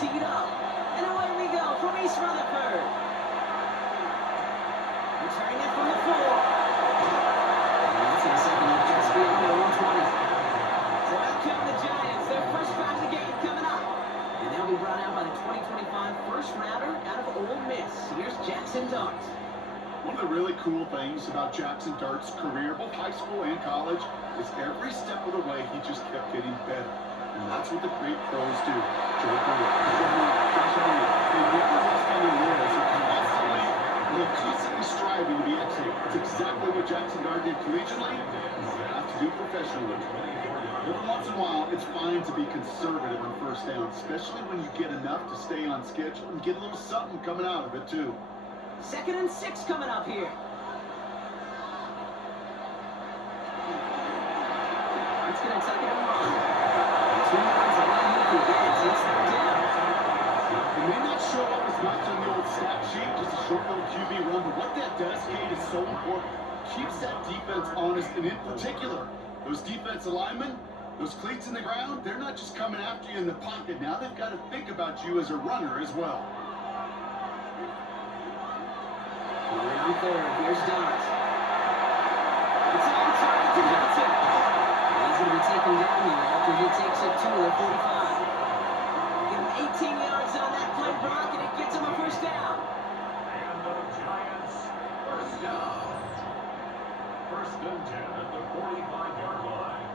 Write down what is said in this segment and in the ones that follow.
teed up. And away we go from East Rutherford. Returning it from the 4. And that's in the second up just beyond the 120. So out come the Giants. Their first drive of the game coming up. And they'll be brought out by the 2025 first rounder out of Ole Miss. Here's Jackson Dart. One of the really cool things about Jackson Dart's career, both high school and college, is every step of the way he just kept getting better. And that's what the great pros do. Joe Burrow, they never rest on their laurels. They're constantly striving to be excellent. It's exactly what Jackson Dart did collegiately, and what they have to do professionally. Every once in a while, it's fine to be conservative on first down, especially when you get enough to stay on schedule and get a little something coming out of it, too. 2nd and 6 coming up here. It's going to take it on. 2 yards away, you can get it. Takes that down. It may not show up as much on the old stat sheet, just a short little QB run, but what that does, Kate, is so important. Keeps that defense honest, and in particular, those defensive linemen, those cleats in the ground, they're not just coming after you in the pocket. Now they've got to think about you as a runner as well. On 3rd, here's Dart. It's on target to Johnson. And he's going to be taken down here after he takes it to the 45. Give him 18 yards on that play, Brock, and it gets him a first down. And the Giants first down. 1st and 10 at the 45-yard line.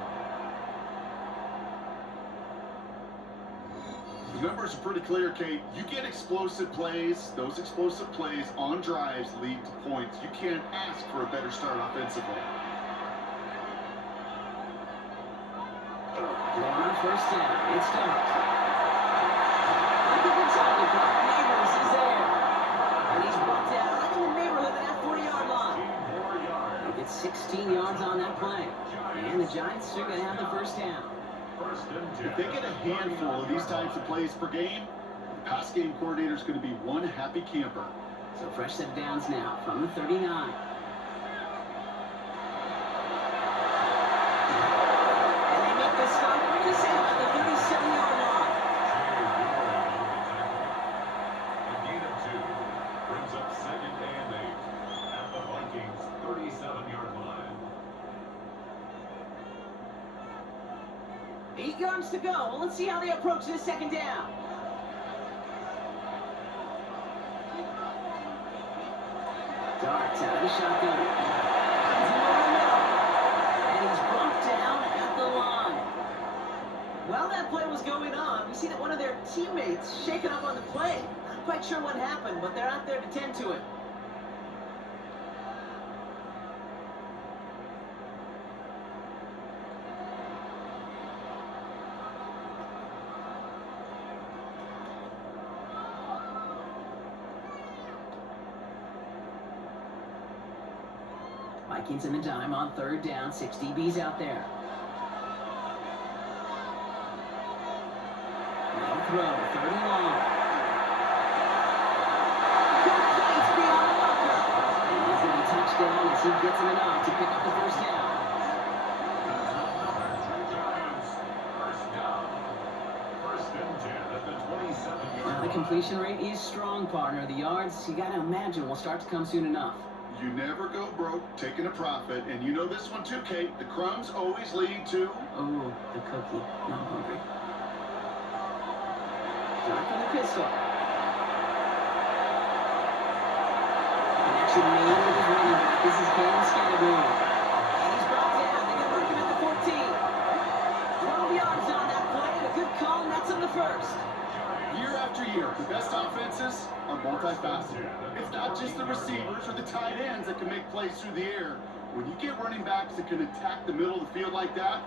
The numbers are pretty clear, Kate. You get explosive plays. Those explosive plays on drives lead to points. You can't ask for a better start offensively. Going on 1st down, it's Dart. Look at the target, Brock Neighbors is there. And he's brought down right in the neighborhood of that 40-yard line. He gets 16 yards on that play. And the Giants are going to have the first down. If they get a handful of these types of plays per game, the pass game coordinator is going to be one happy camper. So fresh set of downs now from the 39. And they make the stop right at the 37-yard line. A gain of 2 brings up 2nd and 8 at the Vikings 37-yard line. 8 yards to go. Well, let's see how they approach this 2nd down. Dart out of the shotgun. And he's brought down at the line. While that play was going on, we see that one of their teammates shaken up on the play. Not quite sure what happened, but they're out there to tend to it. Vikings in the dime on 3rd down. 6 DBs out there. No throw. 3rd and long. Good plays beyond the marker. And he's going to be touchdown as he gets him enough to pick up the first down. Giants first down. 1st and 10 at the 27-yard line. Now the completion rate is strong, partner. The yards, you got to imagine, will start to come soon enough. You never go broke taking a profit, and you know this one too, Kate. The crumbs always lead to... Oh, the cookie. Now I'm hungry. Dart for the pistol. Connection made with his running back. This is Cam Scattergood. And he's brought down. They're going to mark him at the 14. 12 yards on that play, and a good call, and that's on the 1st. Year after year, the best offenses are multifaceted. It's not just the receivers or the tight ends that can make plays through the air. When you get running backs that can attack the middle of the field like that,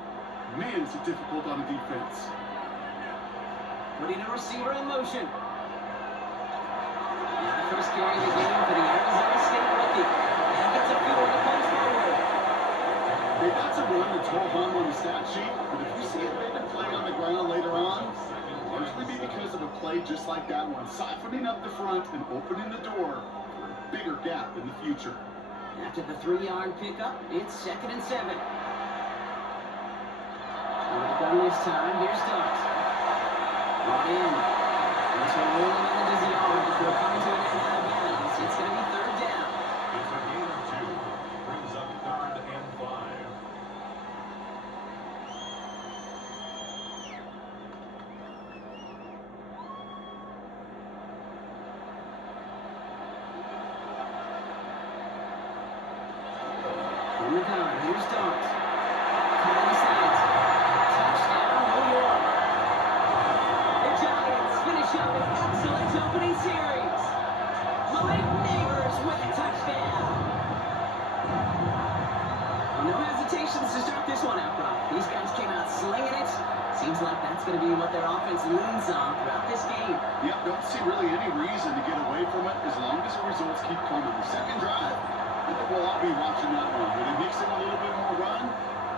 man, it's difficult on a defense. Putting a receiver in motion. Now the first carry of the game for the Arizona State rookie. And gets a few on the punch forward. Hey, that's a run that's whole hung on the stat sheet, but if you see a big play on the ground later on, largely be because of a play just like that one, siphoning up the front and opening the door for a bigger gap in the future. After the 3-yard pickup, it's 2nd and 7. With the gun this time, here's Dart. Brought in. This one really manages the yard before coming to an end out of bounds. It's going to be third down. It's a gain of 2. Brings up 3rd and 5. From the gun, here's Dart. Caught in the slant. Touchdown, New York. The Giants finish up an excellent opening series. Malik Neighbors with a touchdown. Well, no hesitations to start this one out, Brock. These guys came out slinging it. Seems like that's going to be what their offense leans on throughout this game. Yep, don't see really any reason to get away from it as long as the results keep coming. The second drive, I think we'll all be watching that one. Will they mix in a little bit more run?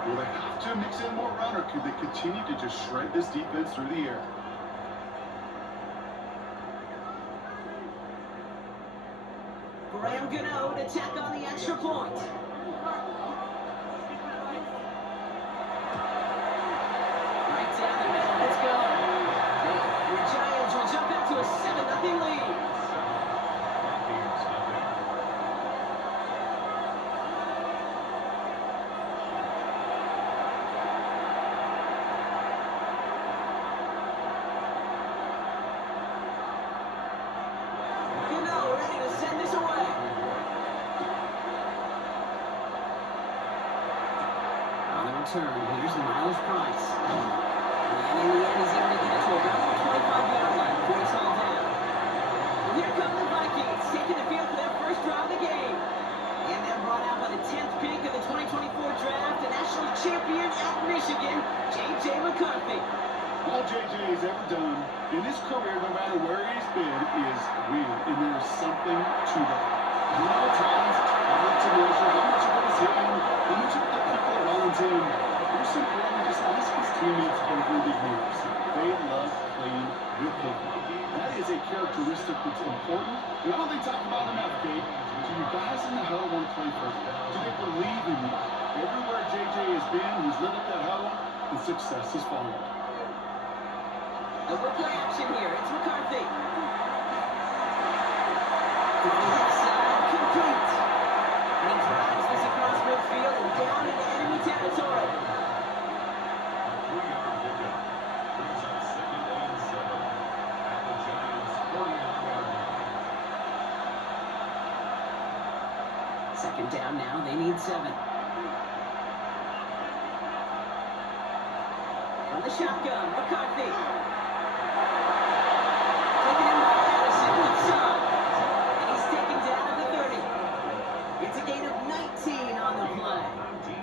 Will they have to mix in more run, or could they continue to just shred this defense through the air? Graham Gano to tack on the extra point. Right down the middle, let's go. And the Giants will jump out to a 7-0 lead. Vikings nothing. Gano ready to send this away. On the return, here's Miles Price. And in the end, he's able to get it to about the 25-yard line before he's hauled down. Well, here come the Vikings, taking the field for their first drive of the game. And they're brought out by the 10th pick of the 2024 draft, the national champion at Michigan, J.J. McCarthy. All JJ has ever done in his career, no matter where he's been, is win. And there's something to that. You know, at times, it's hard to measure how much of it is him, how much of the people around him. Most importantly, just ask his teammates over the years. They love playing with him. That is a characteristic that's important. And I don't think talk about enough, Kate. Do you guys in the huddle want to play for him? Do they believe in you? Everywhere JJ has been, he's lit up that huddle, and success has followed. Over play action here. It's McCarthy. To the left side, complete. And he drives this across midfield and down into enemy territory. 3-yard pickup. Brings up 2nd and 7. At the Giants' 49-yard line. Second down now. They need 7. From the shotgun, McCarthy. Taken in by Addison, left side. And he's taken down at the 30. It's a gain of 19 on the play.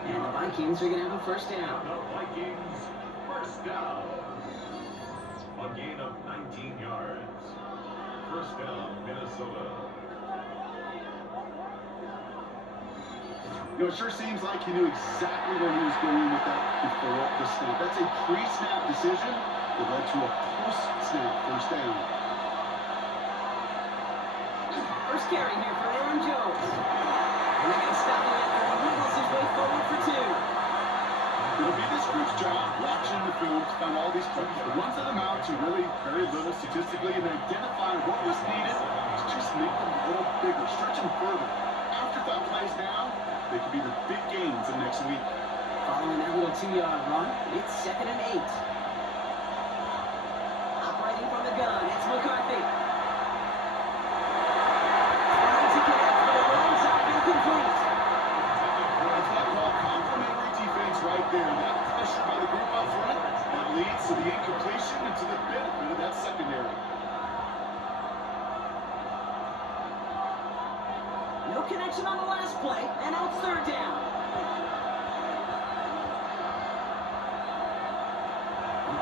And the Vikings are going to have a first down. The Vikings first down. A gain of 19 yards. First down, Minnesota. You know, it sure seems like he knew exactly where he was going with that before the snap. That's a pre-snap decision that led to a post-snap first down. First carry here for Aaron Jones. And they're going to stop him after he wiggles his way forward for 2. It'll be this group's job watching the film to find all these plays. The ones that amount to really very little statistically, and identify what was needed to just make them a little bigger, stretch them further. Afterthought plays now, they could be the big gains of next week. Following that little 2-yard run, it's 2nd and 8. Operating from the gun, it's McCarthy. Trying to connect, but it runs up incomplete. That's what I call complimentary defense right there. That pressure by the group up front, that leads to the incompletion and to the benefit of that secondary. No connection on the last play, and now it's 3rd down.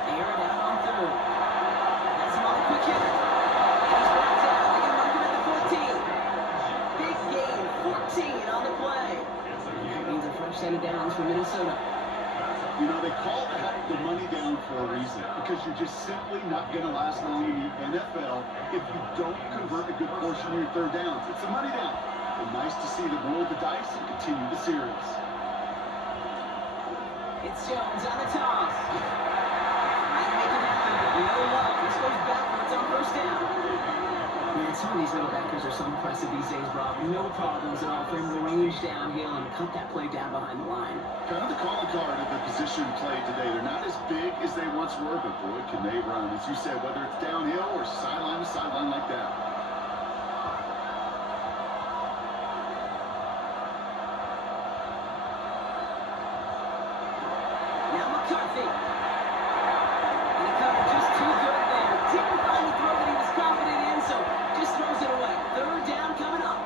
Air it out on 3rd. Has him on a quick hitter. And he's brought down. They can mark him at the 14. Big gain, 14 on the play. And that means a fresh set of downs for Minnesota. You know, they call the money down for a reason, because you're just simply not going to last long in the NFL if you don't convert a good portion of your 3rd downs. It's a money down. And nice to see them roll the dice and continue the series. It's Jones on the toss. Trying to make it happen, but no luck. This goes backwards on 1st down. Man, some of these middle backers are so impressive these days, Rob. No problems at all for him to range downhill and cut that play down behind the line. Kind of the calling card of the position played today. They're not as big as they once were, but boy, can they run. As you said, whether it's downhill or sideline to sideline like that. Now McCarthy. And the cover just too good there. Didn't find the throw that he was confident in, so just throws it away. Third down coming up.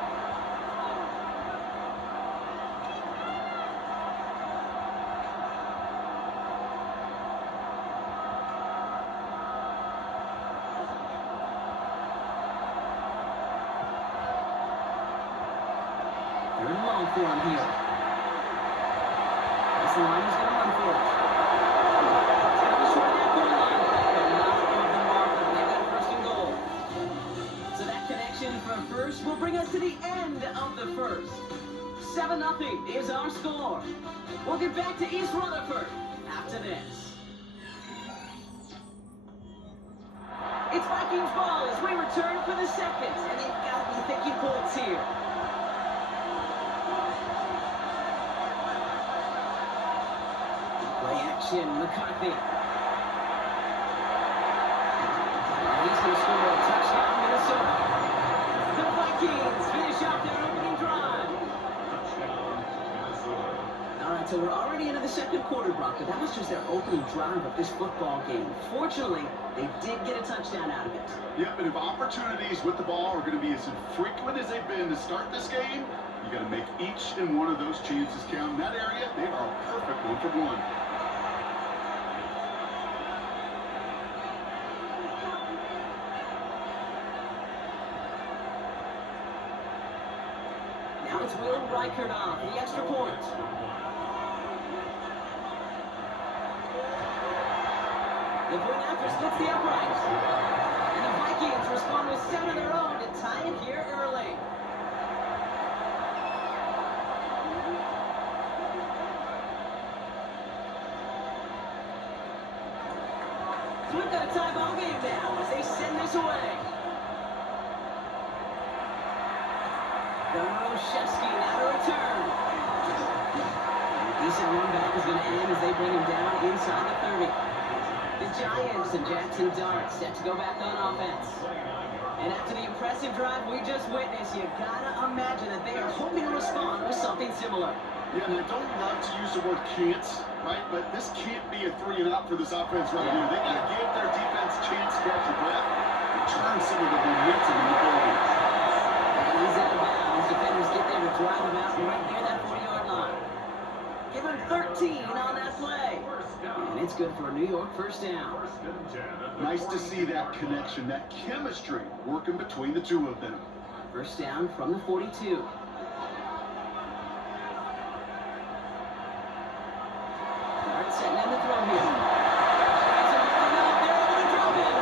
They're in long for him here. That's the line he's going to run for it. It's going to be short of that goal line, but not over the marker. They got a first and goal. So that connection for first will bring us to the end of the first. 7-0 is our score. We'll get back to East Rutherford after this. It's Vikings ball as we return for the second, and they've got to be thinking points here. Play action, McCarthy. And he's going to score a touchdown, Minnesota. The Vikings finish out their opening drive. All right, so we're already into the second quarter, Brock, but that was just their opening drive of this football game. Fortunately, they did get a touchdown out of it. Yeah, but if opportunities with the ball are going to be as infrequent as they've been to start this game, you got to make each and one of those chances count. In that area, they are a perfect 1-for-1. Now it's Will Reichert off the extra point. The point after splits the uprights. And the Vikings respond with 7 of their own to tie it here early. So we've got a tie ball game now as they send this away. Goroshevsky now to return. Decent run back is going to end as they bring him down inside the 30. The Giants and Jackson Dart set to go back on offense. And after the impressive drive we just witnessed, you gotta imagine that they are hoping to respond with something similar. Yeah, and I don't love to use the word can't, right? But this can't be a 3-and-out for this offense right here. They gotta give their defense a chance to catch your breath and turn some of the momentum in the building. And he's out of bounds. Defenders get there to drive him out right near that 40-yard line. Give him 13 on that play. And it's good for a New York first down. Nice to see that connection, that chemistry working between the two of them. First down from the 42. Dart setting in the throw here. They're able to drop him.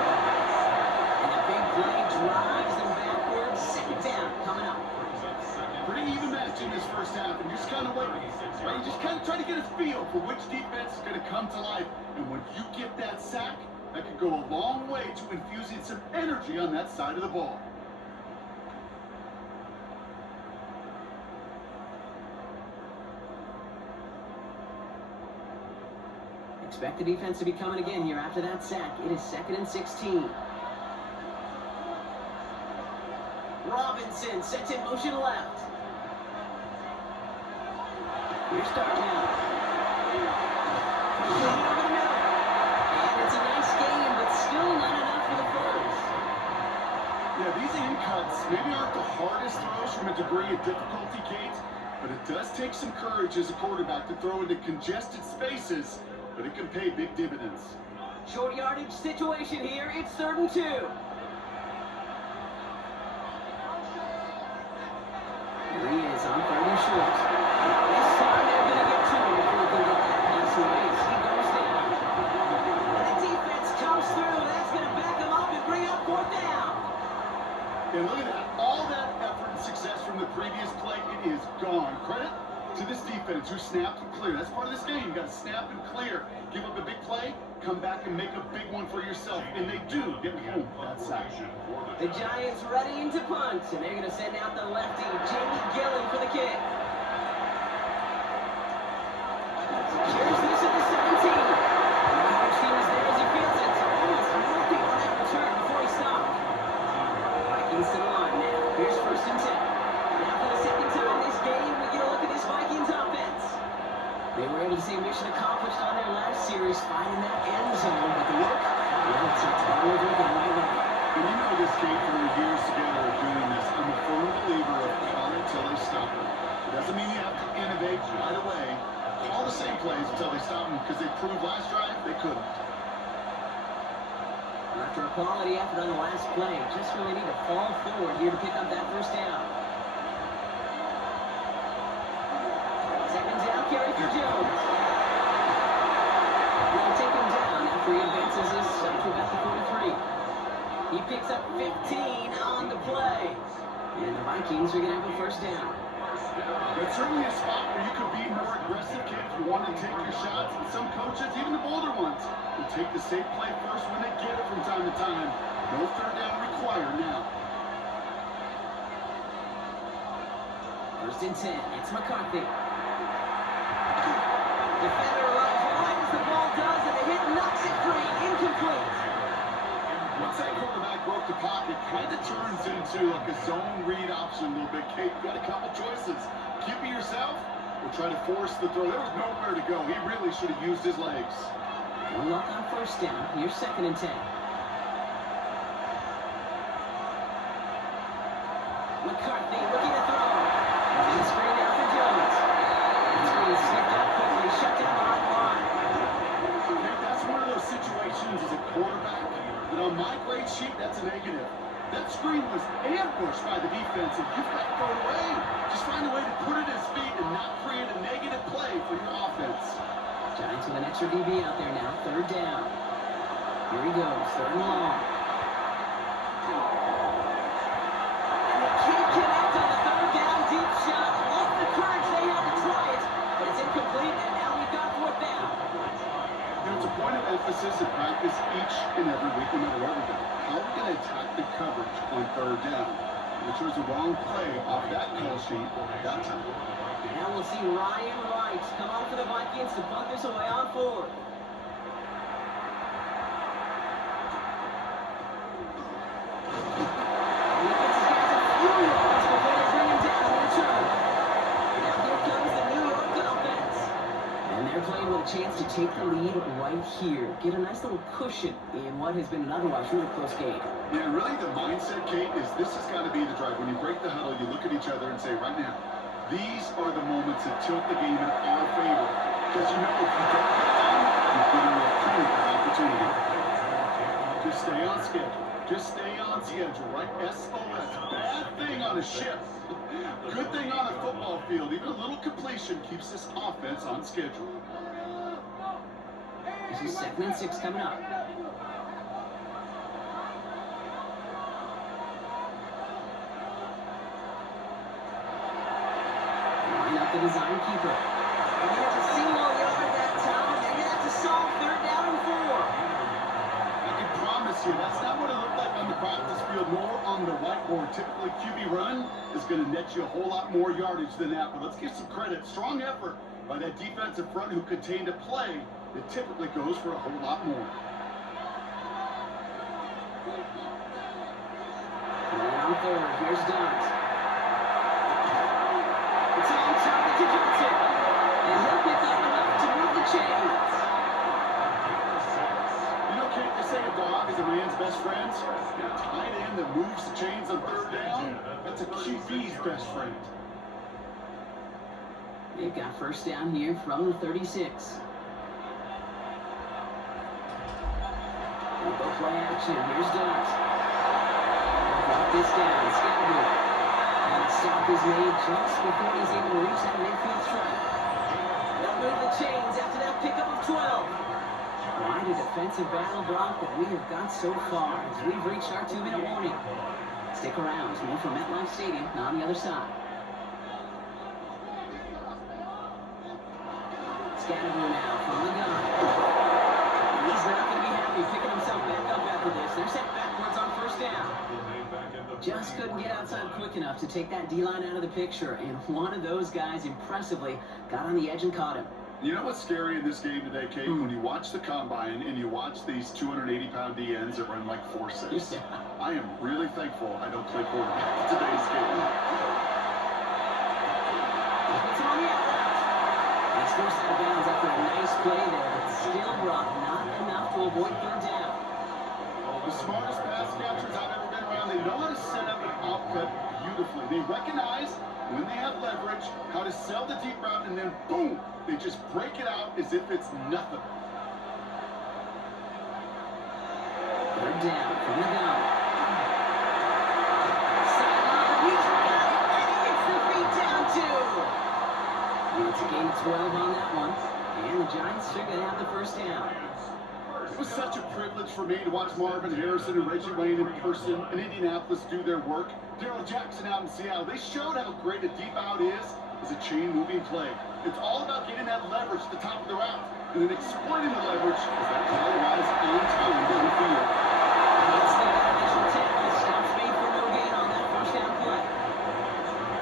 And a big play drives them backwards. Second down coming up. Pretty even match in this first half, and just kind of waiting. Right? You just kind of try to get a feel for which defense is going to come to life. And when you get that sack, that could go a long way to infusing some energy on that side of the ball. Expect the defense to be coming again here after that sack. It is 2nd and 16. Robinson sets in motion left. Here's start now. Over the middle. And it's a nice game, but still not enough for the first. Yeah, these in cuts maybe aren't the hardest throws from a degree of difficulty, Kate, but it does take some courage as a quarterback to throw into congested spaces, but it can pay big dividends. Short yardage situation here. It's 3rd and 2. Here he is on 3rd and short. This time they're going to get to him before they can get that pass away. He goes down. And the defense comes through. That's going to back him up and bring up 4th down. And look at that. All that effort and success from the previous play, it is gone. Credit to this defense who snapped and cleared. That's part of this game. You got to snap and clear. Give up a big play, come back and make a big one for yourself. And they do get home that sack. The Giants ready to punt, and they're going to send out the lefty, Jamie Gillen, for the kick. Secures this at the 17. And the coach team is there as he feels it. Almost nothing on that return before he stopped. Vikings to the line now. Here's 1st and 10. Now for the second time this game, we get a look at this Vikings offense. They were able to see mission accomplished on their last series, finding that end zone, but the look, well, it's all over again right now. And you know this game from years together of doing this. I'm a firm believer of call it till they stop it. It doesn't mean you have to innovate right away. Call the same plays until they stop them, because they proved last drive they couldn't. After a quality effort on the last play, just really need to fall forward here to pick up that 1st down. 2nd down carry for Jones. They'll take him down after he advances this up to about the 43. He picks up 15 on the play. And the Vikings are going to have a 1st down. It's certainly a spot where you could be more aggressive, kids. You want to take your shots. And some coaches, even the bolder ones, will take the safe play first when they get it from time to time. No 3rd down required now. 1st and 10. It's McCarthy. Defender runs right as the ball does, and the hit knocks it free. Incomplete. Once that quarterback broke the pocket, kind of turns into like a zone read option a little bit. Kate, you got a couple choices. Keep it yourself or try to force the throw. There was nowhere to go. He really should have used his legs. No luck on 1st down. Here's 2nd and 10. McCarthy looking to throw. And screen out for Jones. The screen slipped out quickly, shut down behind the line. Okay, that's one of those situations as a quarterback that on my grade sheet, that's a negative. That screen was ambushed by the defense, and you've got to throw it away. Just find a way to put it at his feet and not create a negative play for your offense. Giants with an extra DB out there now. 3rd down. Here he goes. 3rd and long. And the kid connects on the 3rd down deep shot. Off the courage they had to try it, but it's incomplete, and now we've got 4th down. It's a point of emphasis in practice each and every week, no matter where we go. How are we going to attack the coverage on 3rd down? Which was a wrong play off that call sheet that time. Now we'll see Ryan Wright come out for the Vikings to punt this away on 4th. And he gets his guys a few yards before they bring him down on the return. Now here comes the New York offense. And they're playing with a chance to take the lead right here. Get a nice little cushion in what has been an otherwise really close game. Yeah, really the mindset, Kate, is this has got to be the drive. When you break the huddle, you look at each other and say, right now, these are the moments that tilt the game in our favor. Because you know if you don't get done, you've given a pretty good opportunity. Just stay on schedule. Just stay on schedule, right? SOS. Bad thing on a ship. Good thing on a football field. Even a little completion keeps this offense on schedule. This is 2nd and 6 coming up. Line up the design keeper. And he has a single yard that time. They're going to have to solve 3rd down and 4. I can promise you, that's not what it looked like on the practice field, nor on the whiteboard. Typically, QB run is going to net you a whole lot more yardage than that. But let's give some credit. Strong effort by that defensive front who contained a play that typically goes for a whole lot more. On 3rd, here's Dot. It's on target to Johnson. And he'll pick up enough to move the chains. You know, Kate, they say a dog is a man's best friend. A tight end that moves the chains on 3rd down, that's a QB's best friend. They've got 1st down here from the 36. We'll go play action. Here's Dot. Drop this down. Scalable. And the stop is made just before he's able to reach that midfield stripe. They'll move the chains after that pickup of 12. Quite a defensive battle block that we have got so far as we've reached our 2-minute warning. Stick around. More from MetLife Stadium on the other side. Scatterboo now from the gun. And he's not going to be happy picking himself back up after this. They're set backwards on first down. Just couldn't get outside quick enough to take that D-line out of the picture. And one of those guys impressively got on the edge and caught him. You know what's scary in this game today, Kate? When you watch the combine and you watch these 280-pound DNs that run like 4.6. Yeah. I am really thankful I don't play quarterback in today's game. It's on the outright. It's forced out of bounds after a nice play there, but still brought not enough to avoid third down. The smartest pass catchers I've ever been around, they know how to set up an outcut beautifully. They recognize when they have leverage, how to sell the deep route, and then boom, they just break it out as if it's nothing. Third down from the gun. Sideline, he's got it, and he gets the feet down too. It's a gain of 12 on that one, and the Giants figure they have the first down. It was such a privilege for me to watch Marvin Harrison and Reggie Wayne in person in Indianapolis do their work. Darrell Jackson out in Seattle, they showed how great a deep out is as a chain-moving play. It's all about getting that leverage at the top of the route and then exploiting the leverage as that ball arrives on time down the field. It's the initial tackle. Stops made for no gain on that first down play.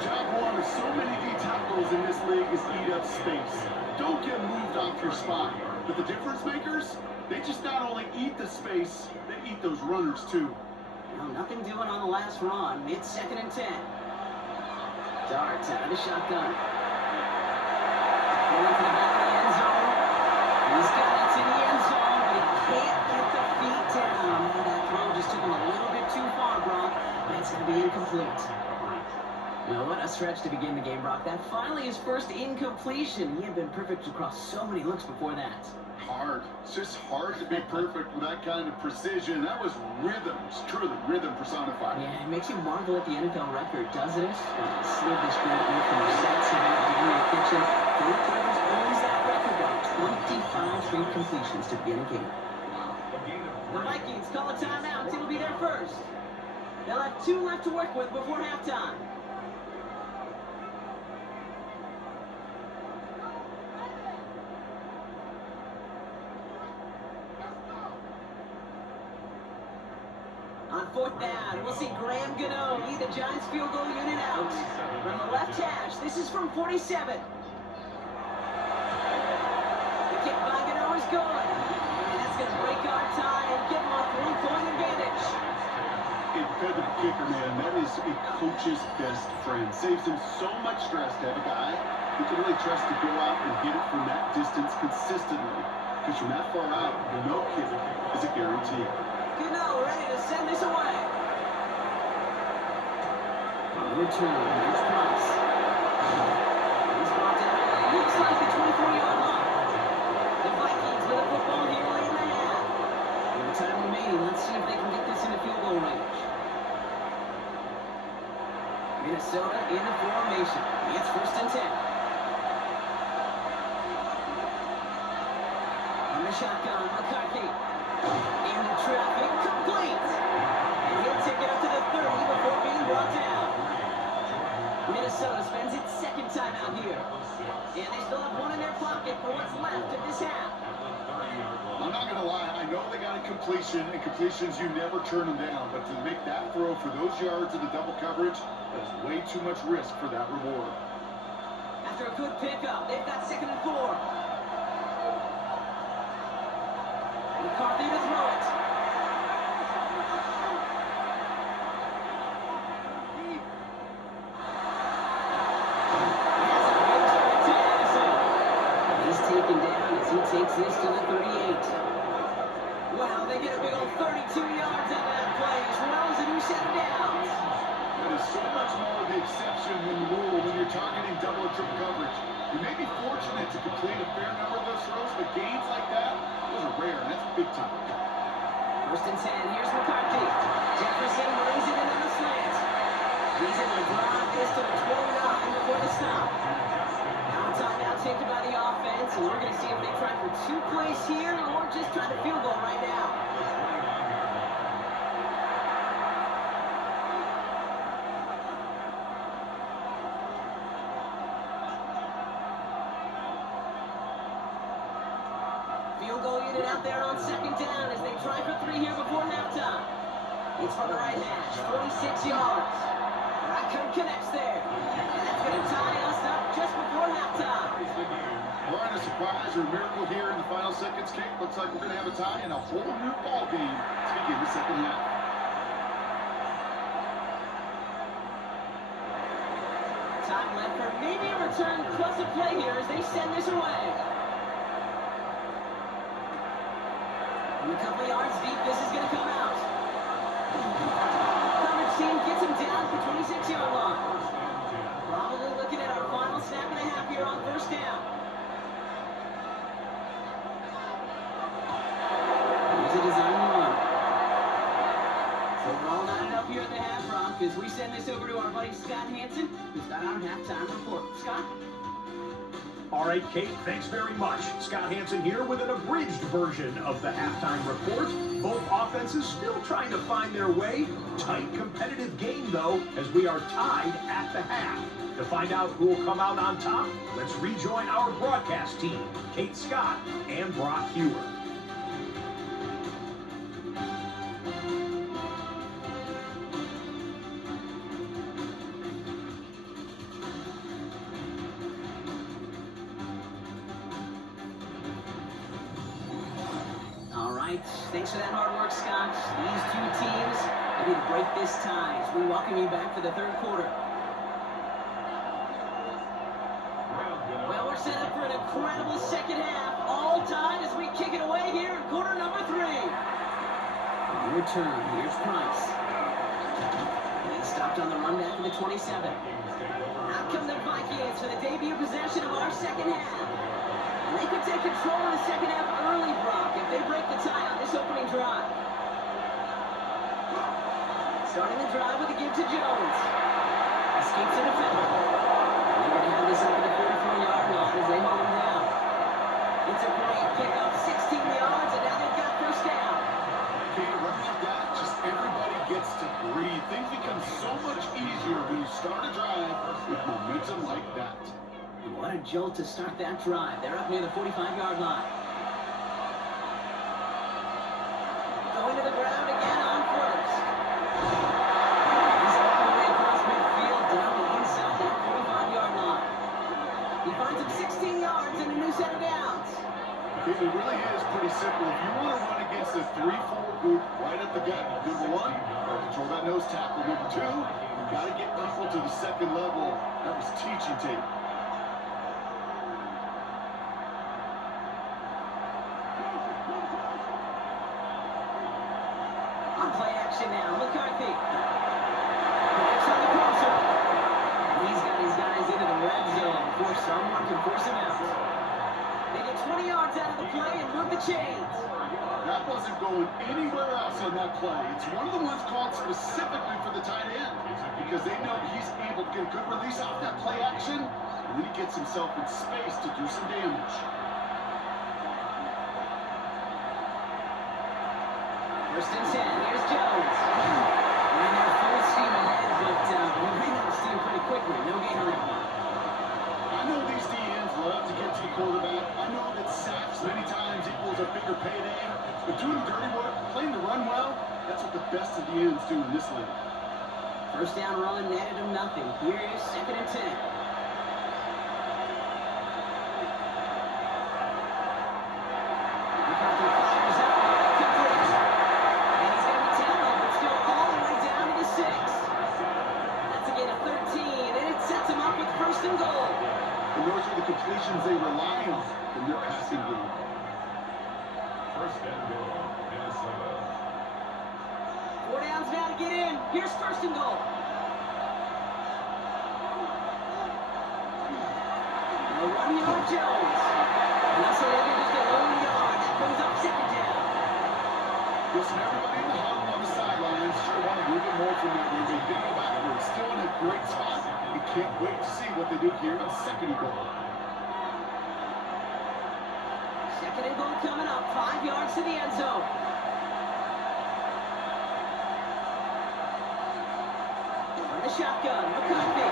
Job one of so many D tackles in this league is eat up space. Don't get moved off your spot. But the difference makers, they just not only eat the space, they eat those runners too. Well, nothing doing on the last run. It's 2nd and 10. Darts out of the shotgun. Going to the back of the end zone. He's got it to the end zone, but he can't get the feet down. That throw just took him a little bit too far, Brock. That's going to be incomplete. Well, what a stretch to begin the game, Brock. That finally his first incompletion. He had been perfect across so many looks before that. Hard. It's just hard to be perfect with that kind of precision. That was rhythm. It's truly rhythm personified. Yeah, it makes you marvel at the NFL record, doesn't it? Slid this great move from the stats event to the kitchen. Philip Rivers owns that record by 25 straight completions to begin a game. The Vikings call a timeout. It'll be their first. They'll have 2 left to work with before halftime. On 4th down, we'll see Graham Gano lead the Giants field goal unit out. From the left hash, this is from 47. The kick by Gano is good. And that's going to break our tie and give him a 3-point advantage. Independent kicker, man, that is a coach's best friend. Saves him so much stress to have a guy who can really trust to go out and hit it from that distance consistently. Because from that far out, no kick is a guarantee. Gano ready to send this away. On the return, here's Price. He's brought down. Looks like the 24-yard line. The Vikings with a football here late in the half. No time remaining. Let's see if they can get this into field goal range. Minnesota in the formation. It's 1st and 10. On the shotgun, McCarthy. Into traffic, complete. And he'll take it up to the 30 before being brought down. Minnesota spends its 2nd time out here. And they still have 1 in their pocket for what's left of this half. I'm not going to lie, I know they got a completion, and completions, you never turn them down. But to make that throw for those yards in the double coverage, that is way too much risk for that reward. After a good pickup, they've got 2nd and 4. McCarthy to throw it. He's taken down as he takes this to the 38. Wow, they get a big old 32 yards out of that play as well as a new set of downs. That is so much more the exception than the rule when you're targeting double or triple coverage. You may be fortunate to complete a fair number of those throws, but gains like that, those are rare, and that's big time. 1st and 10, here's McCarthy. Jefferson brings it in on the slant. He's able to drive this to the 29 before the stop. Now a timeout taken by the offense, and we're going to see if they try for 2 plays here or just try the field goal right now. Field goal unit out there on second down as they try for 3 here before halftime. It's from the right hash, 46 yards. Raccoon connects there. And that's going to tie us up just before halftime. Well, and a surprise or a miracle here in the final seconds, Kate. Looks like we're going to have a tie and a whole new ball game to begin the second half. Time left for maybe a return plus a play here as they send this away. And a couple of yards deep, this is going to come out. Coverage team gets him down at the 26-yard line. Probably looking at our final snap and a half here on first down. Here's a design run. So we're all lined up here at the half, Rock, as we send this over to our buddy Scott Hansen, who's got our halftime report. Scott? All right, Kate, thanks very much. Scott Hansen here with an abridged version of the halftime report. Both offenses still trying to find their way. Tight, competitive game, though, as we are tied at the half. To find out who will come out on top, let's rejoin our broadcast team, Kate Scott and Brock Hewer. Thanks for that hard work, Scott. These two teams ready to break this tie as we welcome you back for the third quarter. Well, we're set up for an incredible second half. All tied as we kick it away here in quarter number 3. Your turn. Here's Price. He stopped on the run back to the 27. Out come the Vikings for the debut possession of our second half. And they could take control of the second half early, Brock, if they break the tie on this opening drive. Starting the drive with a give to Jones. Escapes the defender. And they're going to have this over the 44-yard line as they hold him down. It's a great pickup, 16 yards, and now they've got first down. Okay, right like that, just everybody gets to breathe. Things become so much easier when you start a drive with momentum like that. What a jolt to start that drive. They're up near the 45-yard line. Going to the ground again on first. He's all the way across midfield down the inside that 45-yard line. He finds him 16 yards and a new set of downs. It really is pretty simple. If you want to run against a 3-4 group right at the gut, number 1, control that nose tackle. Number 2, you got to get people to the second level. That was teaching tape. Play action now. McCarthy. Connects on the crosser. And he's got his guys into the red zone before someone can force him out. They get 20 yards out of the play and move the chains. That wasn't going anywhere else on that play. It's one of the ones called specifically for the tight end because they know he's able to get a good release off that play action, and then he gets himself in space to do some damage. First and 10, here's Jones. And they're full steam ahead, but we ran out of steam pretty quickly. No gain on that one. I know these DNs love to get to the quarterback. I know that sacks many times equals a bigger payday. But doing the dirty work, playing the run well, that's what the best of the ends do in this league. First down run, netted him nothing. Here is second and 10. McCarthy fires out. Complete. And he's going to be tackled, but still all the way down to the 6. That's again a 13, and it sets him up with first and goal. And those are the completions they rely on in their passing game. First and goal, Minnesota. 4 downs now to get in. Here's first and goal. The 1 yard Jones. And that's a just a lone yard. That brings up second down. Listen, everybody in the huddle on the sidelines sure want a little bit more from that when they did go backwards. Still in a great spot. We can't wait to see what they do here on second and goal. Second and goal coming up. 5 yards to the end zone. From the shotgun, McCarthy.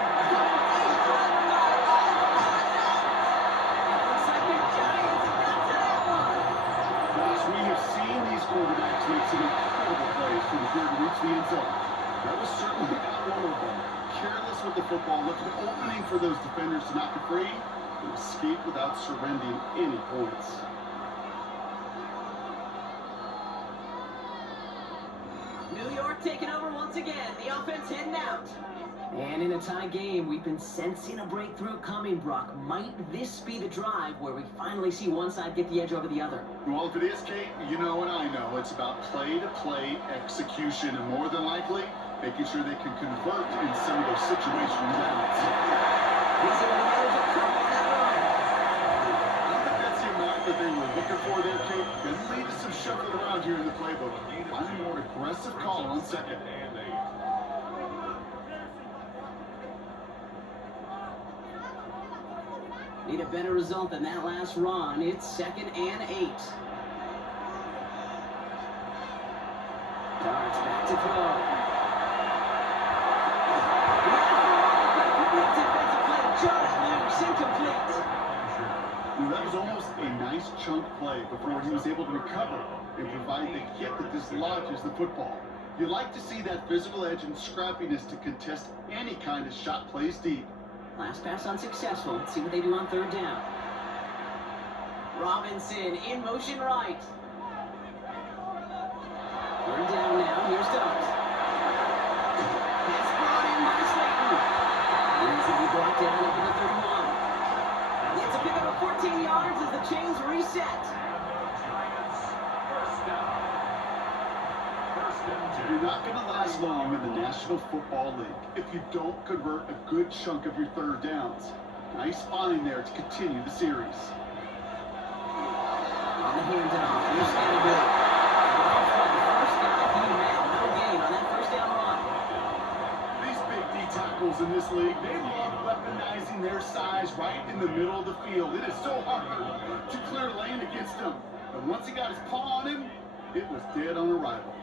Looks like the Giants got to that one. quarterbacks make some incredible plays from here to reach the end zone. That was certainly not one of them. Careless with the football, left an opening for those defenders to knock it free and escape without surrendering any points. New York taking over once again. The offense heading out. And in a tie game, we've been sensing a breakthrough coming, Brock. Might this be the drive where we finally see one side get the edge over the other? Well, if it is, Kate, you know and I know it's about play-to-play execution, and more than likely, making sure they can convert in some of those situational downs. He's able to manage a curve on that run. I think that's the amount that they were looking for there, Kate. Going to lead to some shuffling around here in the playbook. Find a more aggressive call on second. Need a better result than that last run. It's 2nd and 8. Darts back to throw. Defensive play. Jordan Lewis incomplete. Well, that was almost a nice chunk play before he was able to recover and provide the hit that dislodges the football. You like to see that physical edge and scrappiness to contest any kind of shot plays deep. Last pass unsuccessful. Let's see what they do on 3rd down. Robinson in motion right. 3rd down now. Here's Dobbs. Pass brought in by Slayton. And he's going to be brought down up in the 31. It's a pickup of 14 yards as the chains reset. Giants, first down. First and 10. You're not going to last long in the National Football League if you don't convert a good chunk of your 3rd downs. Nice find there to continue the series. On the handoff, here's Scannable. First down, he made no gain on that 1st down run. These big D tackles in this league, they love weaponizing their size right in the middle of the field. It is so hard to clear lane against them. But once he got his paw on him, it was dead on arrival.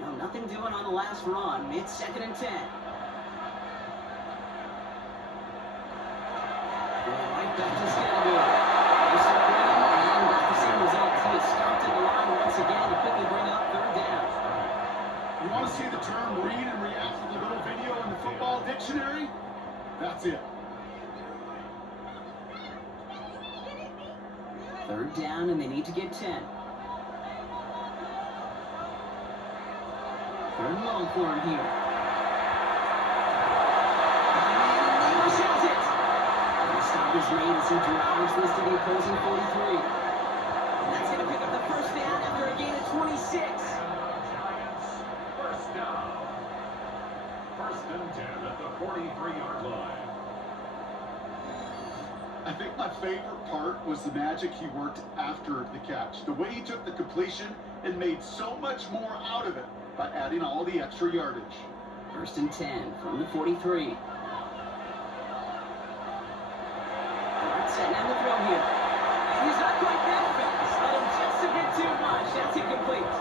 Now, nothing doing on the last run. It's 2nd and 10. Right back to Scannable. They separate him and got the same result. He is stopped at the line once again to quickly bring up 3rd down. You want to see the term read and react with a little video in the football dictionary? That's it. 3rd down, and they need to get 10. 3rd and long for him here. And he says it. And the stop is made as he drives this to the opposing 43. And that's going to pick up the 1st down after a gain of 26. Giants, first down. First and 10 at the 43-yard line. I think my favorite part was the magic he worked after the catch. The way he took the completion and made so much more out of it by adding all the extra yardage. 1st and 10 from the 43. Setting down the throw here. And he's not quite that fast. Let him just a bit too much. That's incomplete.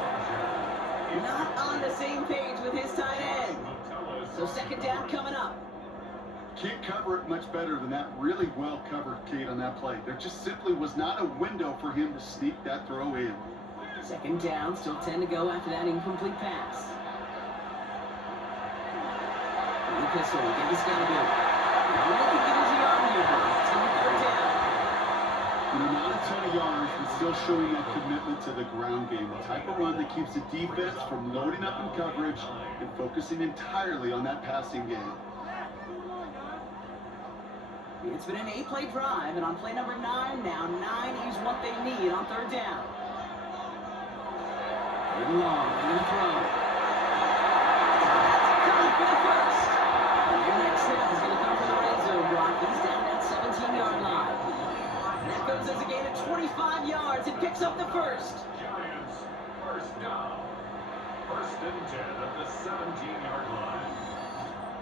Not on the same page with his tight end. So 2nd down coming up. Can't cover it much better than that. Really well covered, Kate, on that play. There just simply was not a window for him to sneak that throw in. 2nd down, still 10 to go after that incomplete pass. The pistol, give to Scannable. Now they can get his yard here, but it's going to be 3rd down. You know, not a ton of yards, but still showing that commitment to the ground game. The type of run that keeps the defense from loading up in coverage and focusing entirely on that passing game. It's been an 8-play drive, and on play number 9 now, 9 is what they need on 3rd down. 3rd and long, they're going to throw. That's coming for the 1st. And their next snap is going to come from the red zone block. He's down that 17-yard line. And that goes as a gain of 25 yards. It picks up the 1st. Giants, first down. First and 10 at the 17-yard line.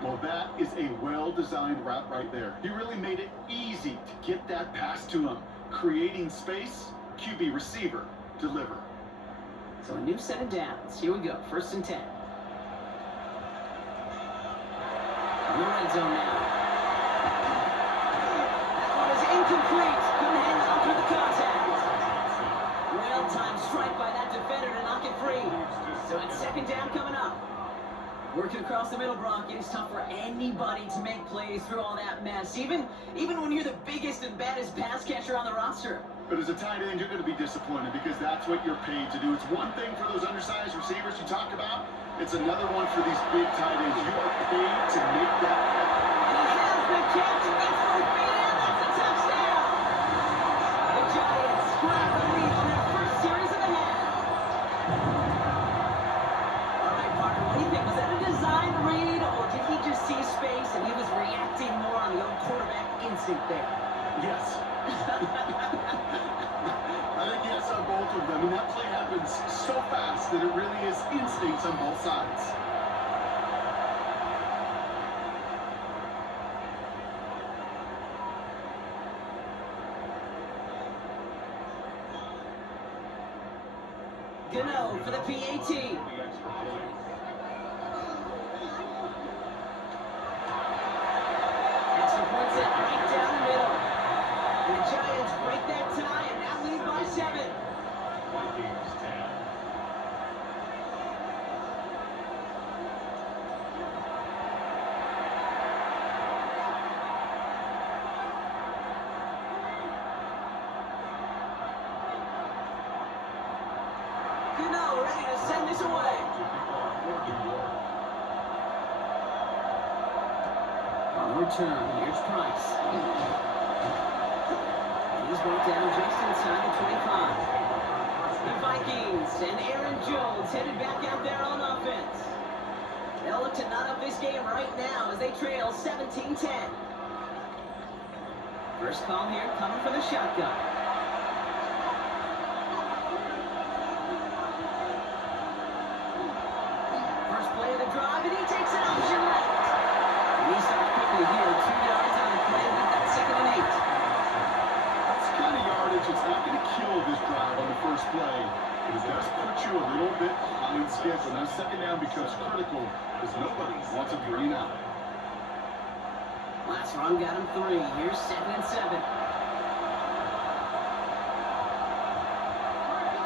Well, that is a well-designed route right there. He really made it easy to get that pass to him. Creating space, QB receiver, deliver. So a new set of downs. Here we go. 1st and 10. In the red zone now. That one is incomplete. Couldn't hang on through the contact. Well-timed strike by that defender to knock it free. So it's second down coming up. Working across the middle, Brock. It is tough for anybody to make plays through all that mess, even when you're the biggest and baddest pass catcher on the roster. But as a tight end, you're going to be disappointed because that's what you're paid to do. It's one thing for those undersized receivers you talk about. It's another one for these big tight ends. You are paid to make that happen. And he has the catch. He gets the feed, and that's a touchdown. The Giants grab the lead on their first series of the half. All right, partner, what do you think? Was that a design read, or did he just see space and he was reacting more on the old quarterback instinct there? Yes. I think yes on both of them. And that play happens so fast that it really is instincts on both sides. Gano for the PAT. Extra point set right down the middle. And the Giants break that tie and now lead by 7. Vikings 10. Gano ready to send this away. On the return, here's Price. He's brought down just inside the 25. The Vikings and Aaron Jones headed back out there on offense. They'll look to knot up this game right now as they trail 17-10. First call here coming from the shotgun. First play of the drive, and he takes an option left. And he stopped quickly here, 2 yards on the play with that 2nd and 8. That's the kind of yardage that's not going to kill this drive on the first play. But it does put you a little bit behind schedule. Now second down becomes critical because nobody wants a 3 and out. Last run got him 3. Here's 2nd and 7.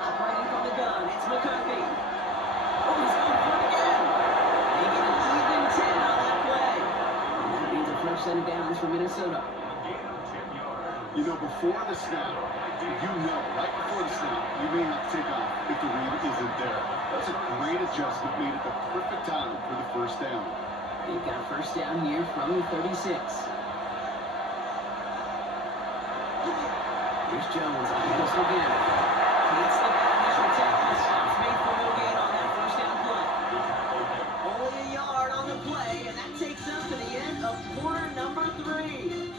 Operating from the gun, it's McCarthy. Oh, he's going for it again. They get an even 10 on that play. And that means a fresh set of downs for Minnesota. You know, before the snap, right before the snap, you may have to take off if the read isn't there. That's a great adjustment made at the perfect time for the first down. They've got first down here from the 36. Here's Jones on the pistol again. Can't slip that initial tackle. Stops made for no gain on that first down play. Only a yard on the play, and that takes us to the end of quarter number 3.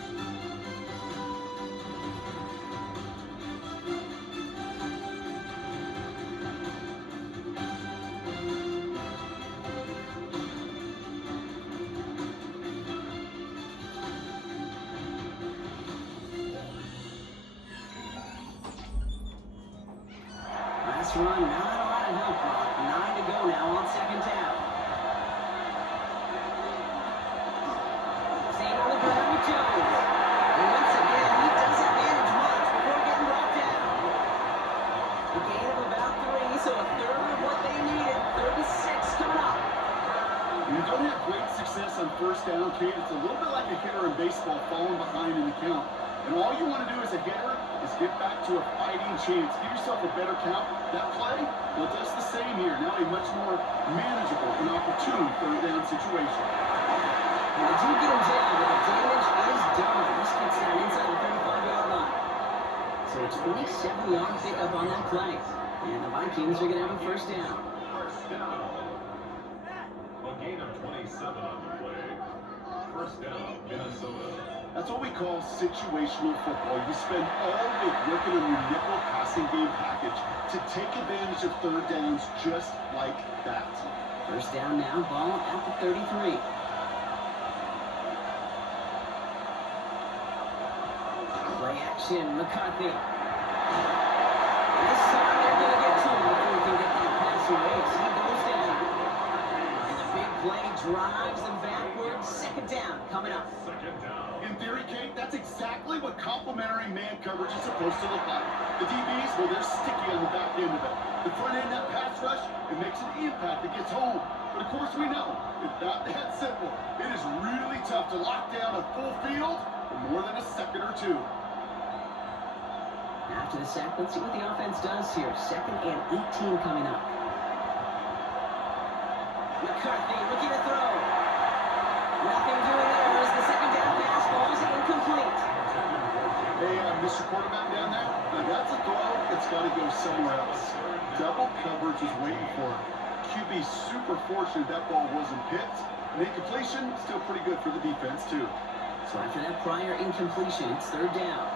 Last run, not a lot of help, Brock. 9 to go now on second down. Staying on the ground with Jones. And once again, he doesn't manage much before getting brought down. A gain of about 3, so a third of what they needed. 36 coming up. When you don't have great success on first down, Kate, it's a little bit like a hitter in baseball falling behind in the count. And all you want to do as a hitter is get back to a fighting chance. Give yourself a better count. That play, well, it does the same here. Now a much more manageable and opportune third down situation. And they do get him down, but the damage is done. This gets down inside the 35-yard line. So a 27-yard pickup on that play. And the Vikings are going to have a first down. First down. A gain of 27 on the play. First down, Minnesota. That's what we call situational football. You spend all week working on your nickel passing game package to take advantage of third downs just like that. First down now, ball at the 33. Play action, McCarthy. And this time they're going to get to him before he can get that pass away. So he goes down. And the big play drives them backwards. Second down coming up. Second down. In theory, Kate, that's exactly what complementary man coverage is supposed to look like. The DBs, well, they're sticky on the back end of it. The front end, that pass rush, it makes an impact that gets home. But of course we know, it's not that simple. It is really tough to lock down a full field for more than a second or two. After the sack, let's see what the offense does here. 2nd and 18 coming up. McCarthy looking to throw. Nothing doing there as the second down pass falls incomplete. Hey, Mr. Quarterback down there, now that's a throw that's got to go somewhere else. Double coverage is waiting for it. QB super fortunate that ball wasn't picked. And incompletion, still pretty good for the defense, too. So after that prior incompletion, it's 3rd down.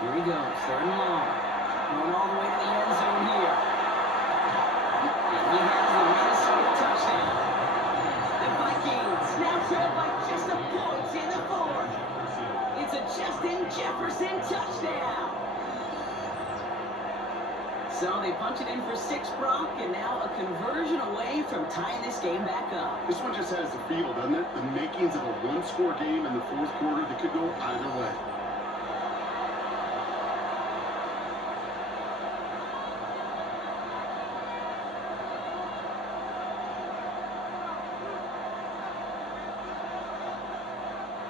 Here he goes, 3rd and long. Going all the way to the end zone here. And he has the Minnesota touchdown. The Vikings now trail by just a point in the 4th. It's a Justin Jefferson touchdown. So they punch it in for 6, Brock, and now a conversion away from tying this game back up. This one just has the feel, doesn't it? The makings of a one-score game in the 4th quarter that could go either way.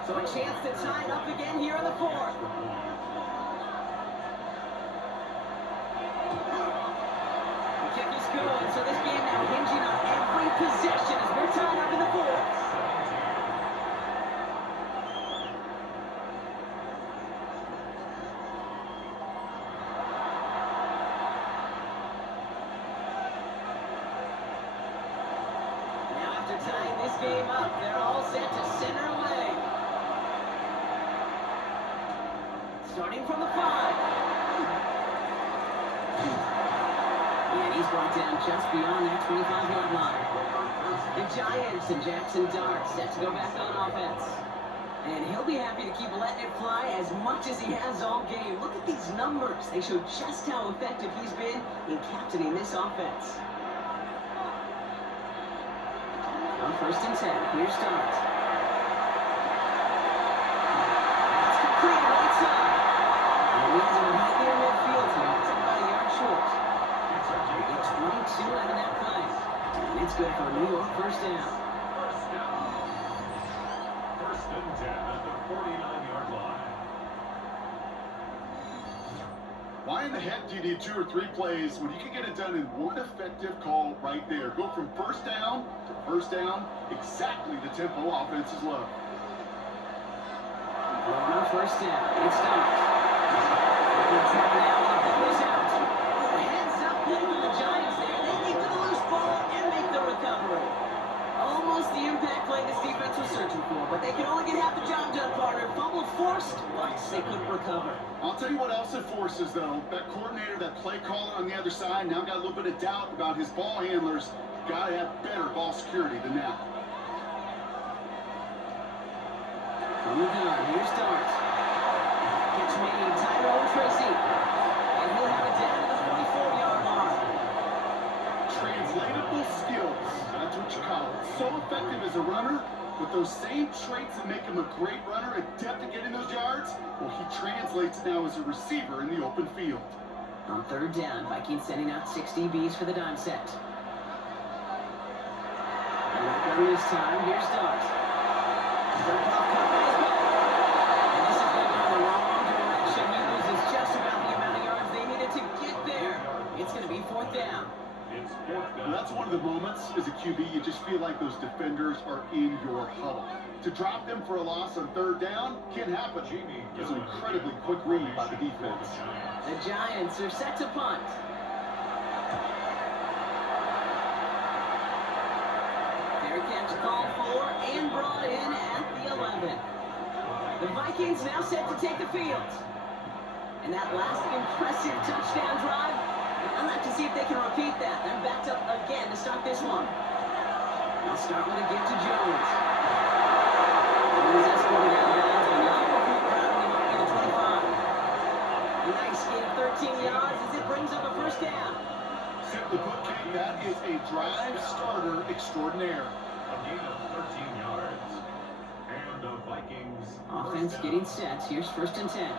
So a chance to tie it up again here in the 4th. The kick is good, so this game now hinging on every possession as we're tied up in the 4th. Now after tying this game up, they're all set to center away. Starting from the 5. And he's brought down just beyond that 25-yard line. The Giants and Jackson Dart set to go back on offense. And he'll be happy to keep letting it fly as much as he has all game. Look at these numbers. They show just how effective he's been in captaining this offense. On 1st and 10, here's Dart. That's complete right side. And he has him right near midfield here. It's about a yard short. They get 22 out of that play. And it's good for a New York 1st down. 1st and 10 at the 49-yard line. Why in the heck do you need 2 or 3 plays when you can get it done in one effective call right there? Go from 1st down to 1st down, exactly the tempo offenses love. Going on 1st down, it's Dart. Good try now, and the ball is out. Heads up play for the Giants there. They leap to the loose ball and make the recovery. Almost the impact play this defense was searching for, but they can only get half the job done, partner. Fumble forced, but they couldn't recover. I'll tell you what else it forces, though. That coordinator, that play caller on the other side, now got a little bit of doubt about his ball handlers. Got to have better ball security than that. From the gun, here's Dart. Catch made Tyrone Tracy. And he'll have it down to the 44-yard line. Translatable skills. That's what you call it. So effective as a runner, but those same traits that make him a great runner, adept at getting those yards, well, he translates now as a receiver in the open field. On 3rd down, Vikings sending out 6 DBs for the dime set. And this time, here's Dart. Third off cut by his back. And this is going down the wrong direction. He loses just about the amount of yards they needed to get there. It's going to be 4th down. It's 4th down. And that's one of the moments as a QB, you just feel like those defenders are in your huddle. To drop them for a loss on 3rd down can't happen. It's an incredibly quick read by the defense. The Giants are set to punt. Fair catch called for and brought in at the 11. The Vikings now set to take the field. And that last impressive touchdown drive, I'll have to see if they can repeat that. They're backed up again to start this one. They'll start with a give to Jones. He's escorted out of bounds, and now we're rounding him up to the 25. A nice gain of 13 yards as it brings up a 1st down. Simply put, King, that is a drive starter extraordinaire. A gain of 13 yards. And the Vikings. Offense getting set. Here's 1st and 10.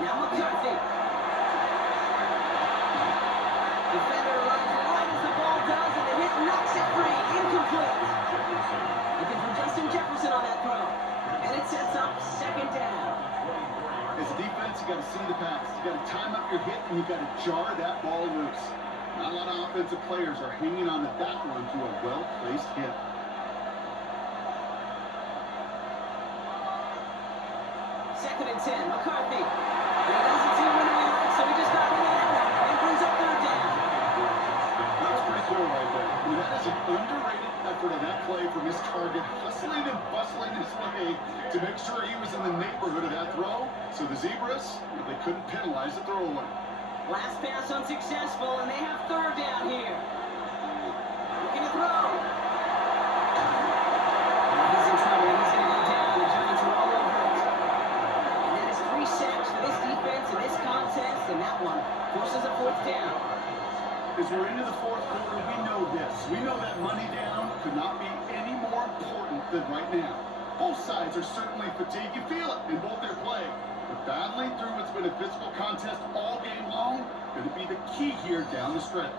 Now McCarthy. Defender runs right as the ball does, and the hit knocks it free. Incomplete. Looking for Justin Jefferson on that throw. And it sets up second down. As a defense, you got to see the pass. You got to time up your hit, and you got to jar that ball loose. Not a lot of offensive players are hanging on to that one to a well-placed hit. Second and 10, McCarthy. And he doesn't see when he likes, so he just got rid of that one. And brings up third down. That was pretty cool right there. I mean, that is an underrated effort on that play from his target, hustling and bustling his way to make sure he was in the neighborhood of that throw. So the Zebras, they couldn't penalize the throwaway. Last pass unsuccessful, and they have third down here. Looking to throw. He's in trouble, and he's going to go down. The Giants are all over it. And that is 3 sacks for this defense in this contest, and that one forces a fourth down. As we're into the fourth quarter, we know this. We know that money down could not be any more important than right now. Both sides are certainly fatigued. You feel it in both their play. But battling through what's been a physical contest all game long going to be the key here down the stretch.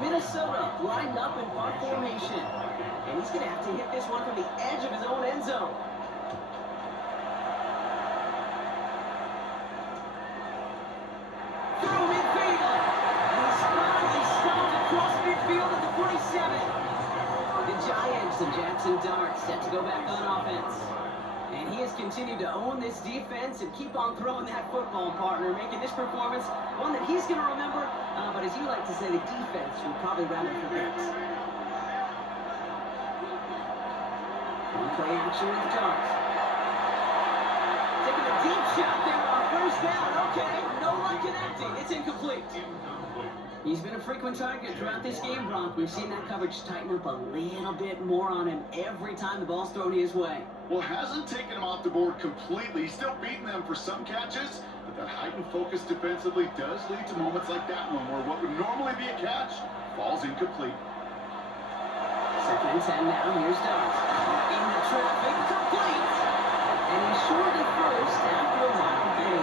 Minnesota lined up in punt formation. And he's going to have to hit this one from the edge of his own end zone. Through midfield. And he's finally stopped across midfield at the 47. The Giants and Jackson Dart set to go back on offense. And he has continued to own this defense and keep on throwing that football, partner, making this performance one that he's going to remember. But as you like to say, the defense will probably rather forget. One play action with Dart. Taking a deep shot there on first down. Okay, no one connecting. It's incomplete. He's been a frequent target throughout this game, Bronk. We've seen that coverage tighten up a little bit more on him every time the ball's thrown his way. Well, hasn't taken him off the board completely. He's still beating them for some catches, but that heightened focus defensively does lead to moments like that one where what would normally be a catch falls incomplete. Second and 10 now. Here's Dart. In the traffic, complete. And he's short at first after a wild gain.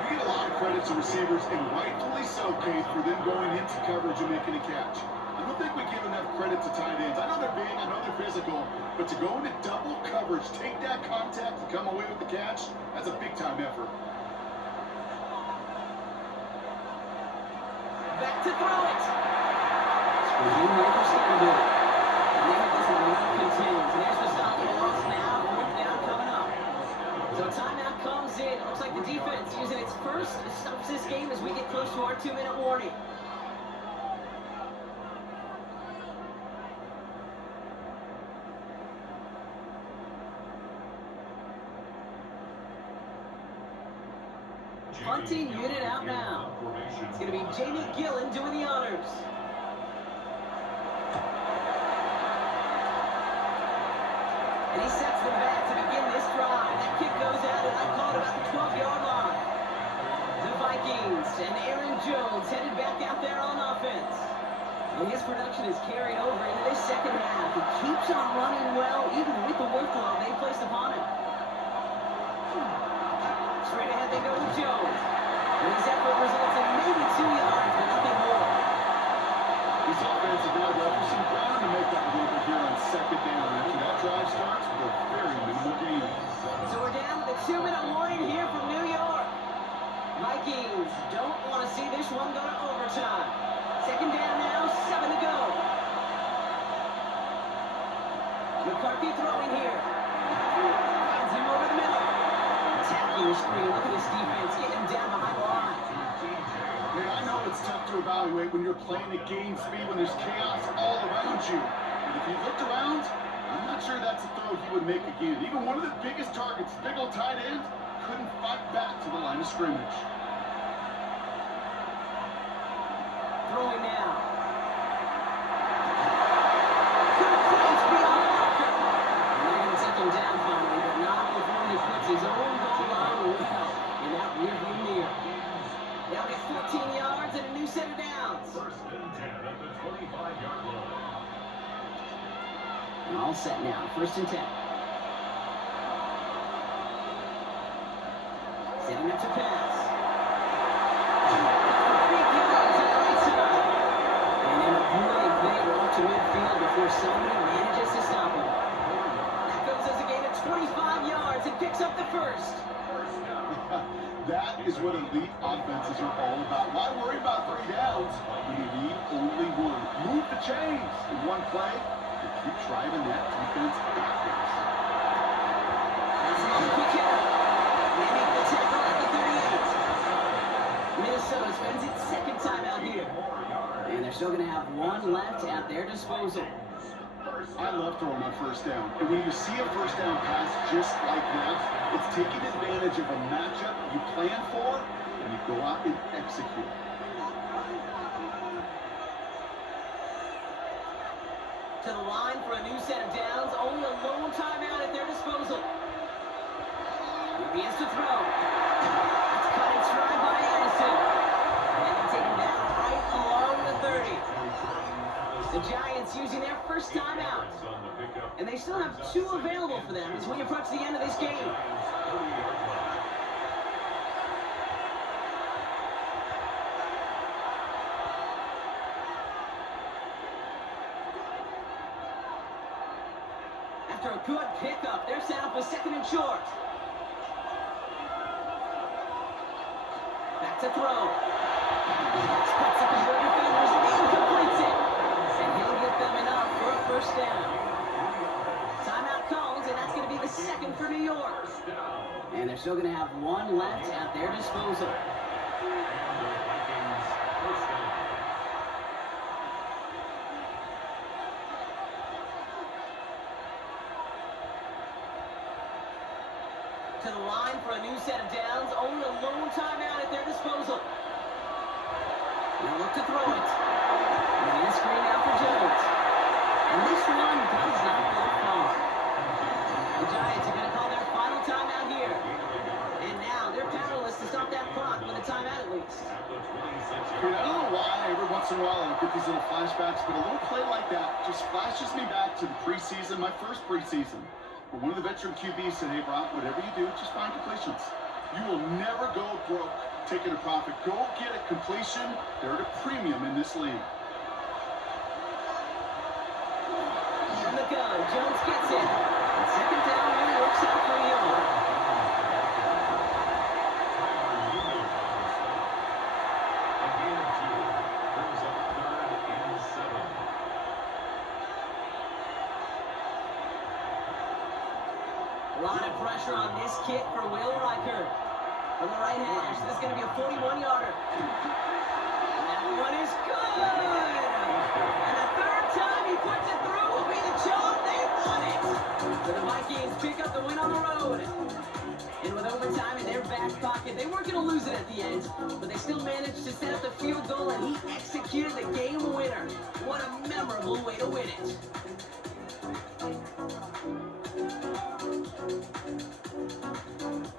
We get a lot of credit to receivers, and rightfully so, Kate, for them going into coverage and making a catch. I don't think we give enough credit to tight ends. I know they're big, I know they're physical, but to go into double coverage, take that contact, and come away with the catch, that's a big-time effort. Back to throw it. Screen here for Scandal. And they have this one well contained. And there's the stop loss now. Fourth down coming up. So timeout comes in. Looks like the defense using its first stops this game as we get close to our 2-minute warning. Punting unit out now. It's going to be Jamie Gillen doing the honors. And he sets them back to begin this drive. That kick goes out, and I call it about the 12-yard line. The Vikings and Aaron Jones headed back out there on offense. And his production is carried over into this second half. He keeps on running well, even with the workload they placed upon him. Straight ahead they go with Jones. And his effort results in maybe 2 yards, but nothing more. This offense is now left with some ground to make up a little bit here on second down after that drive starts with a very minimal gain. So we're down with a 2-minute warning here from New York. Vikings don't want to see this one go to overtime. Second down now, 7 to go. McCarthy throwing here. Finds him over the middle. Attacking the screen. Look at this defense getting him down behind the line. Hey, I know it's tough to evaluate when you're playing at game speed when there's chaos all around you. But if you looked around, I'm not sure that's a throw he would make again. Even one of the biggest targets, big old tight end, couldn't fight back to the line of scrimmage. Throwing now. Good place beyond the marker. And they're going to take him down finally, but not before he puts his own goal line well in that all set now. 1st and 10. Setting up to pass. Big yards on the right side. And then a brilliant play off to midfield before somebody manages to stop him. That goes as a gain of 25 yards and picks up the first. That is what elite offenses are all about. Why worry about 3 downs when you need only one? Move the chains in one play and keep driving that defense backwards. That's another quick hitter. They make the tackle at the 38. Minnesota spends its 2nd time out here. And they're still going to have 1 left at their disposal. I love throwing on 1st down. And when you see a 1st down pass just like that, it's taking advantage of a matchup you plan for, and you go out and execute. To the line for a new set of downs. Only a lone timeout at their disposal. Here he is to throw. It's cut and tried by Anderson. And they're taken down right along the 30. The Giants using their 1st timeout. And they still have 2 available for them as we approach the end of this game. After a good pickup, they're set up with 2nd and short. Back to throw. Expects a convert defenders, incompletes it. And he'll get them enough for a 1st down. Timeout calls, and that's going to be the 2nd for New York. And they're still going to have 1 left at their disposal. To the line for a new set of downs. Only a lone timeout at their disposal. They'll look to throw it. And a screen out for Jones. And this one does not go far. The Giants are going to call their final timeout here. And now they're powerless to stop that clock with a timeout at least. I don't know why every once in a while I get these little flashbacks, but a little play like that just flashes me back to the preseason, my 1st preseason. But one of the veteran QBs said, hey, Brock, whatever you do, just find completions. You will never go broke taking a profit. Go get a completion. They're at a premium in this league. On the gun, Jones gets it. And 2nd down really works out for Young. A lot of pressure on this kick for Will Riker. From the right hash, this is going to be a 41-yarder. That one is good! And the 3rd time he puts it through will be the job they wanted. So the Vikings pick up the win on the road. And with overtime in their back pocket, they weren't going to lose it at the end, but they still managed to set up the field goal, and he executed the game winner. What a memorable way to win it.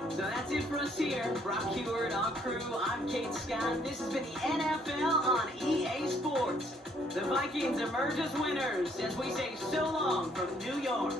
So that's it for us here. Brock Heward, our crew, I'm Kate Scott. This has been the NFL on EA Sports. The Vikings emerge as winners as we say so long from New York.